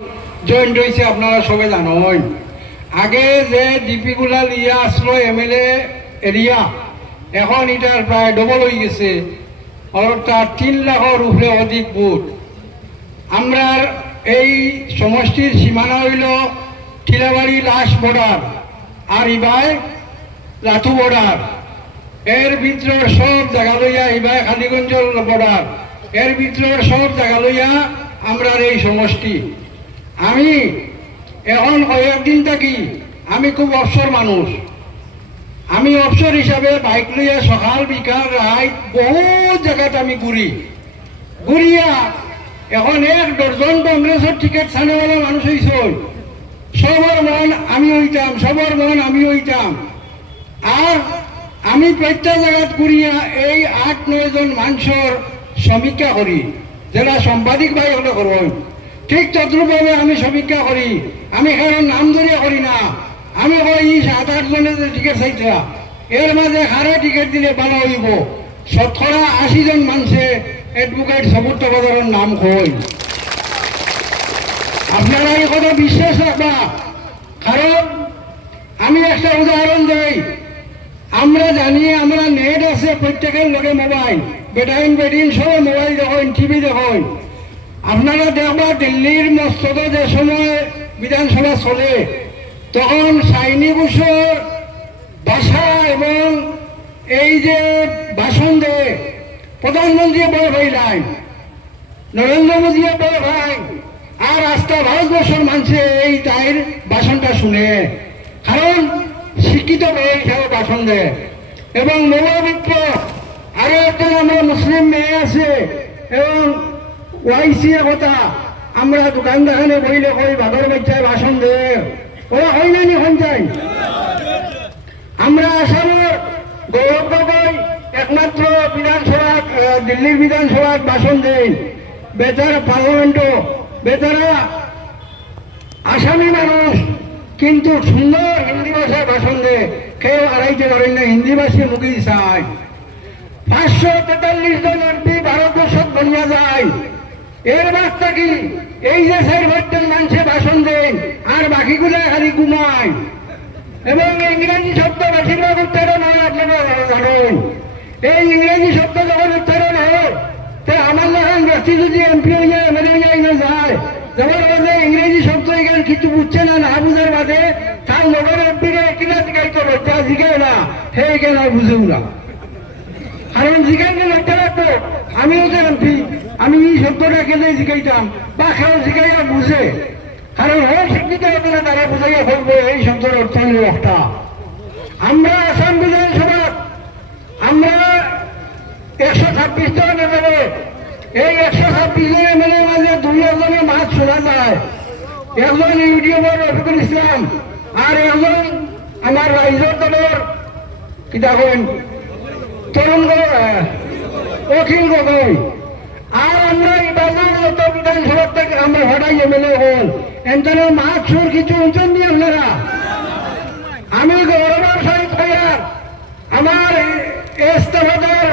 Joint হয়েছে আপনারা সবাই জানেন। আগে যে ডিপিগুলা লিয়া আসলো এমএলএ এরিয়া, এখন এটার প্রায় ডবল হয়ে গেছে, অর্থাৎ 3 লাখের উপরে অধিক ভোট। আমরা এই সমষ্টির সীমানা হইল টিলাবাড়ি লাস্ট বর্ডার আর ইবাই লাথু বর্ডার। এর ভিতর সব জায়গা লইয়া ইবাই খালিগঞ্জ বর্ডার, এর ভিতর সব জায়গা লইয়া আমরা এই সমষ্টি। আমি এখন কয়েকদিন থাকি, আমি খুব অবসর মানুষ। আমি অবসর হিসাবে বাইক লইয়া সকাল বিকাল রাত বহুত জায়গাতে আমি ঘুরিয়া এখন 1 ডজন কংগ্রেসের টিকিট ছানেওয়ালা মানুষ হয়েছ। সবার মন আমি হইতাম, সবার মন আমি হইতাম। আর আমি প্রত্যেক জায়গাত ঘুরিয়া এই 8-9 জন মানুষের সমীক্ষা করি, যারা সাংবাদিক ভাই হলে করবেন। ঠিক তদ্রুপভাবে আমি সমীক্ষা করি। আমি কারণ নাম ধরিয়া করি না, আমি কই 7-8 জনের যে টিকিট চাইছে এর মাঝে কারে টিকিট দিলে ভালো হইব। 80 জন মানুষে এডভোকেট সবুজ বাজারের নাম কই। আপনারা এই কথা বিশ্বাস রাখবা, কারণ আমি একটা উদাহরণ দেই। আমরা জানি আমরা নেট আছে, প্রত্যেকের লগে মোবাইল, বেটাইন বেটিন সব মোবাইল দেখেন, টিভি দেখেন। আপনারা দেখবা দিল্লির মসজিদে যে সময় বিধানসভা চলে, তখন সাইনি বছর ভাষা এবং এই যে ভাষণ দেয় প্রধানমন্ত্রী বড় ভাইলাই, নরেন্দ্র মোদী বড় ভাই, আর আস্থা ভারতবর্ষের মানুষে এই তাইর ভাষণটা শুনে। কারণ শিক্ষিত মেয়ে হিসাবে ভাষণ দেয়। এবং মৌলবিত্র আরো একজন আমরা মুসলিম মেয়ে আছে, এবং ওয়াইসি কথা আমরা দোকান দেখানে বইলে কই বাঘর বাচ্চায় ভাষণ দেয়, ওরা হয় না নি চাই। আমরা আসামের গৌরব গগৈ একমাত্র বিধানসভা, দিল্লির বিধানসভার ভাষণ দেই। বেচারা পার্লামেন্টও বেচারা আসামি মানুষ, কিন্তু সুন্দর হিন্দি ভাষায় ভাষণ দেয়। কেউ আড়াইতে পারেন না, হিন্দি ভাষী মুখী চায়। 543 জন এমপি ভারতবর্ষত বনিয়া যায়। এর বার্তা কি? এই যে 4 মানুষে ভাষণ দেন আর বাকিগুলো খালি ঘুমায়। এবং ইংরেজি শব্দ বেশিরভাগ উচ্চারণ হয়, আপনারা জানেন। এই ইংরেজি শব্দ যখন উচ্চারণ হয়, আমার যখন ব্যক্তি যদি এমপি হইয়া এমএলএ হইয়া যায়, যেমন বলছে ইংরেজি শব্দ এখানে কিছু বুঝছে না, না বুঝার বাদে তার লগের এমপিকে কিনা জিগাইতে লজ্জা জিগায় না, হে কেন বুঝেও না। কারণ জিগাইলে লজ্জা লাগতো, আমিও তো এমপি, আমি এই শব্দটা কেলে জিগাইতাম, বা কেউ জিগাইয়া বুঝে। কারণ ও শিক্ষিত হবে না, তারা বুঝাইয়া বলবে এই শব্দের অর্থ হল একটা। আমরা আসাম বিধানসভা আমরা 126 জন এমএলএ, এই 126 জন এমএলএ মাঝে 2 জনে মাছ শোনা যায়। একজন ইউডিএফের রফিকুল ইসলাম, আর একজন আমার রাইজর দলের কিতা কইন তরুণ অখিল গগৈ। আর আমরা এই বাজার যত বিধানসভা থেকে আমরা হঠাৎ এমএলএ হল, এখানে মাছ সুর কিছু উঞ্চন দিয়ে আপনারা। আমি গৌরবের সহিত ভাইয়ার আমার ইস্তেফাদার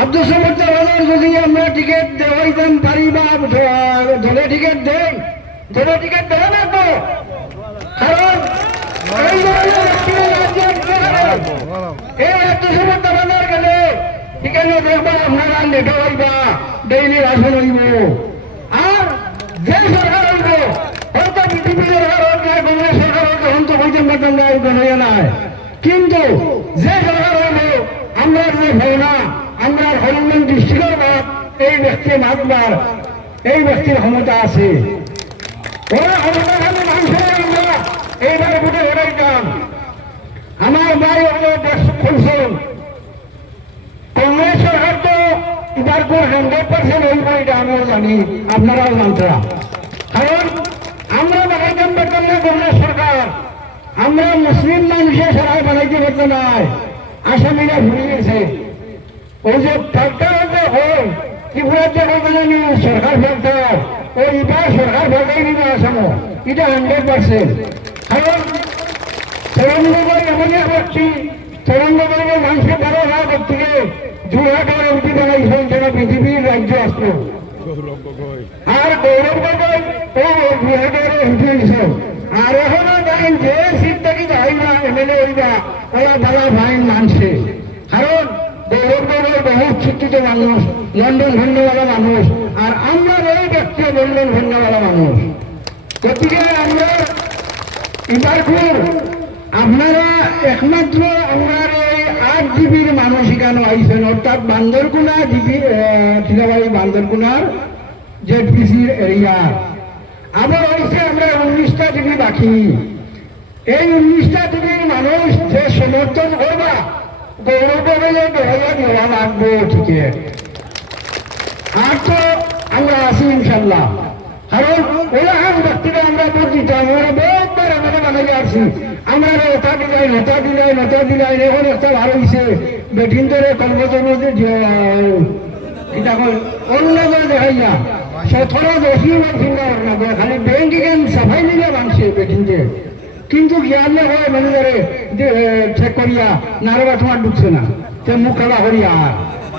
আব্দুল সমদ বাজার যদি আমরা টিকিট দেওয়াইতাম পারি, বা দলে টিকিট দেন, দলে টিকিট দেওয়া লাগবো। কারণ এই আব্দুল সমদ বাজার গেলে এখানে দেখবা আপনারা নেতা হইবা, ডেইলি রাশন হইব। আর যে সরকার হইব, হয়তো বিজেপি সরকার হোক না কংগ্রেস সরকার হোক, তখন তো হইতে পারতাম না, হইয়া নাই। কিন্তু যে সরকার হইব, আমরা যে ভাবনা, আমরা হরিমগঞ্জ ডিস্ট্রিক্টের বাদ এই ব্যক্তির মাতবার, এই ব্যক্তির ক্ষমতা আছে। ওরা ক্ষমতা খালি মানুষের আমরা এইবার বুঝে হরাইতাম। আমার ভাই হলো দেশ খুলছেন, কংগ্রেস সরকার তো এবার 100% হইব, এটা আমিও জানি, আপনারাও জানতেন। কারণ আমরা বানাইতে পারতাম না কংগ্রেস সরকার, আমরা মুসলিম মানুষের সরকার বানাইতে পারতাম না। আসামিরা ভুলে গেছে। ওই যে ফ্যাক্টর যে হয় ত্রিপুরাতে বলতে সরকার ফ্যাক্টর, ওই এবার সরকার ফ্যাক্টর নিবে আসামো, এটা 100%। কারণ তরুণ গগৈ এমনই ব্যক্তি, তরুণ গগৈ মানুষকে বড় হওয়া থেকে যোরহাট আর এমপি বানাইছেন, যেন পৃথিবীর রাজ্য আসলো। আর গৌরব গগৈ ও বিহারের এমপি হইছো আর এখনো দেখেন যে সিট থেকে যাইবা এমএলএ হইবা ওরা ভালো ফাইন মানছে কারণ গৌরব গগৈ বহুত শিক্ষিত মানুষ লন্ডন ভন্ডওয়ালা মানুষ আর আমরা এই ব্যক্তিও লন্ডন ভন্ডওয়ালা মানুষ গতিকে আমরা এবার আপনারা একমাত্র আমরা এই 8 জিবির মানুষ এখানে আইসেন অর্থাৎ বান্দরকুনা জিবি ঠিকাবাড়ি বান্দরকুনার জেডপিসির এরিয়া আবার হয়েছে আমরা 19টা জিবি বাকি এই 19টা জিবির মানুষ যে সমর্থন করবা গৌরব গগৈ 2000 দেওয়া লাগবে ঠিক আর তো আমরা আছি ইনশাল্লাহ কারণ ওরা ব্যক্তিরা আমরা ভোট দিতাম ওরা বহুবার আমাদের বানাই আসছি আমরা ওটা দিলাই এখন একটা ভালো হয়েছে বেটিন ধরে কর্মচারী অন্য দেখাই না 17-18 বার চিন্তা করে খালি ব্যাংক এখান সাফাই নিলে মানছে বেটিনতে কিন্তু জ্ঞান হয় ম্যানেজারে চেক করিয়া নারবা তোমার ঢুকছে না সে মুখ খেলা করিয়া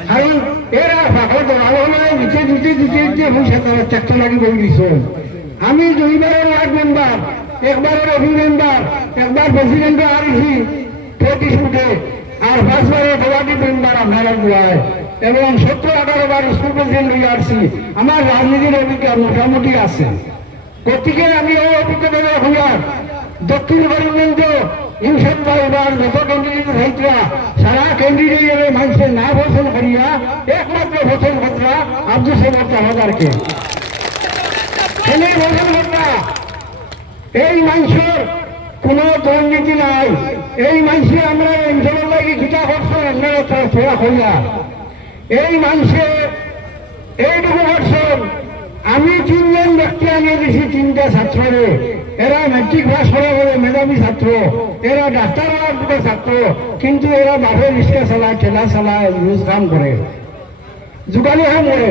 কারণ এরা ফাঁকা দলাল হলে দিতে পয়সা চেকটা লাগি বই দিছ আমি 2বারের ওয়ার্ড মেম্বার একবারের অফি মেম্বার একবার প্রেসিডেন্টে আরছি প্রতিশ্রুতে আর 5বারের সভাপতি মেম্বার আপনারা গুয়ায় এবং 17-18 বার স্কুল প্রেসিডেন্ট হয়ে আসছি আমার রাজনীতির অভিজ্ঞতা মোটামুটি আছে গতিকে আমি ওই অভিজ্ঞতা হইয়ার দক্ষিণ করিমগঞ্জ ইনশাল্লাহ এবার যত ক্যান্ডিডেট হইতরা সারা ক্যান্ডিডেট মানুষের না পছন্দ করিয়া একমাত্র পছন্দ করা আব্দুল সামাদ হাজারকে ছেলে পছন্দ করা এই মানুষের কোন দুর্নীতি নাই এই মানুষে আমরা অঞ্চলের লাগি গীতা করছো আপনারা ছোড়া হইয়া এই মানুষে এইটুকু করছেন আমি 3 জন ব্যক্তি আনিয়ে দিছি 3টা ছাত্ররে এরা মেট্রিক পাস করা বলে মেধাবী ছাত্র এরা ডাক্তার হওয়ার ছাত্র কিন্তু এরা বাপের রিক্সা চালায় ঠেলা চালায় ইউজ কাম করে যোগালি কাম করে